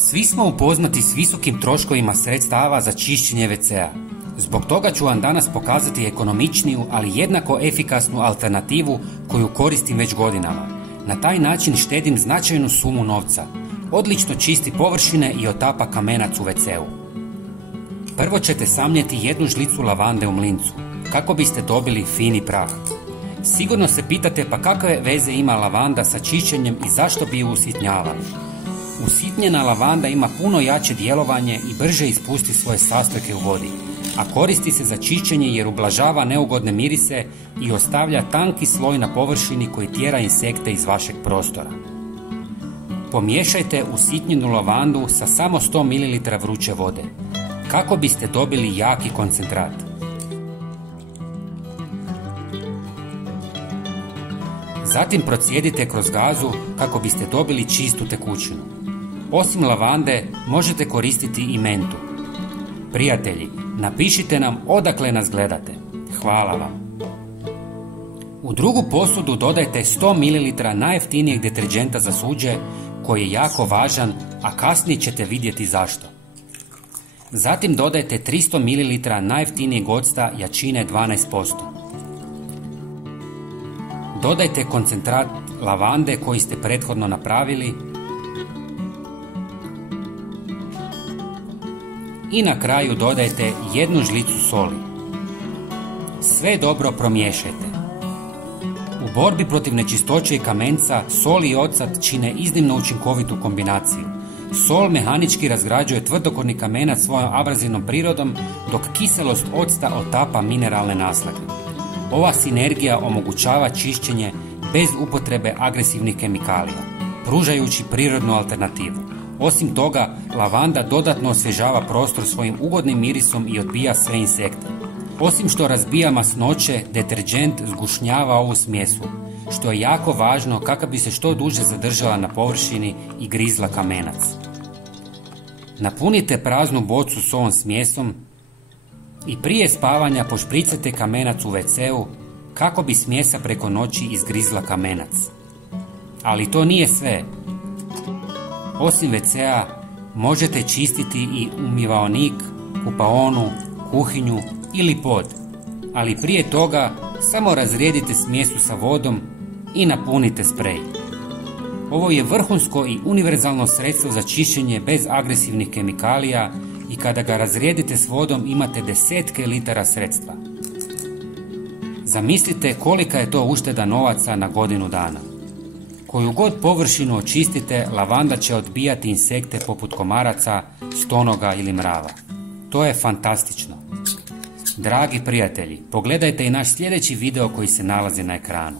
Svi smo upoznati s visokim troškovima sredstava za čišćenje WC-a. Zbog toga ću vam danas pokazati ekonomičniju, ali jednako efikasnu alternativu koju koristim već godinama. Na taj način štedim značajnu sumu novca. Odlično čisti površine i otapa kamenac u WC-u. Prvo ćete samljeti jednu žlicu lavande u mlincu, kako biste dobili fini prah. Sigurno se pitate pa kakve veze ima lavanda sa čišćenjem i zašto bi ju usitnjavali. Usitnjena lavanda ima puno jače djelovanje i brže ispusti svoje sastojke u vodi, a koristi se za čišćenje jer ublažava neugodne mirise i ostavlja tanki sloj na površini koji tjera insekte iz vašeg prostora. Pomiješajte usitnjenu lavandu sa samo 100 ml vruće vode, kako biste dobili jaki koncentrat. Zatim procijedite kroz gazu kako biste dobili čistu tekućinu. Osim lavande možete koristiti i mentu. Prijatelji, napišite nam odakle nas gledate. Hvala vam. U drugu posudu dodajte 100 ml najjeftinijeg deterđenta za suđe koji je jako važan, a kasnije ćete vidjeti zašto. Zatim dodajte 300 ml najjeftinijeg octa jačine 12%. Dodajte koncentrat lavande koji ste prethodno napravili i na kraju dodajte jednu žlicu soli. Sve dobro promiješajte. U borbi protiv nečistoće i kamenca sol i ocat čine iznimno učinkovitu kombinaciju. Sol mehanički razgrađuje tvrdokorni kamenac svojom abrazivnom prirodom, dok kiselost octa otapa mineralne naslage. Ova sinergija omogućava čišćenje bez upotrebe agresivnih kemikalija, pružajući prirodnu alternativu. Osim toga, lavanda dodatno osvježava prostor svojim ugodnim mirisom i odbija sve insekte. Osim što razbija masnoće, deterđent zgušnjava ovu smjesu, što je jako važno kako bi se što duže zadržala na površini i grizla kamenac. Napunite praznu bocu s ovom smjesom i prije spavanja pošpricate kamenac u WC-u kako bi smjesa preko noći izgrizla kamenac. Ali to nije sve. Osim WC-a možete čistiti i umivaonik, kupaonu, kuhinju ili pod, ali prije toga samo razrijedite smjesu sa vodom i napunite sprej. Ovo je vrhunsko i univerzalno sredstvo za čišćenje bez agresivnih kemikalija i kada ga razrijedite s vodom imate desetke litara sredstva. Zamislite kolika je to ušteda novaca na godinu dana. Koju god površinu očistite, lavanda će odbijati insekte poput komaraca, stonoga ili mrava. To je fantastično. Dragi prijatelji, pogledajte i naš sljedeći video koji se nalazi na ekranu.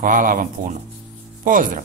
Hvala vam puno. Pozdrav!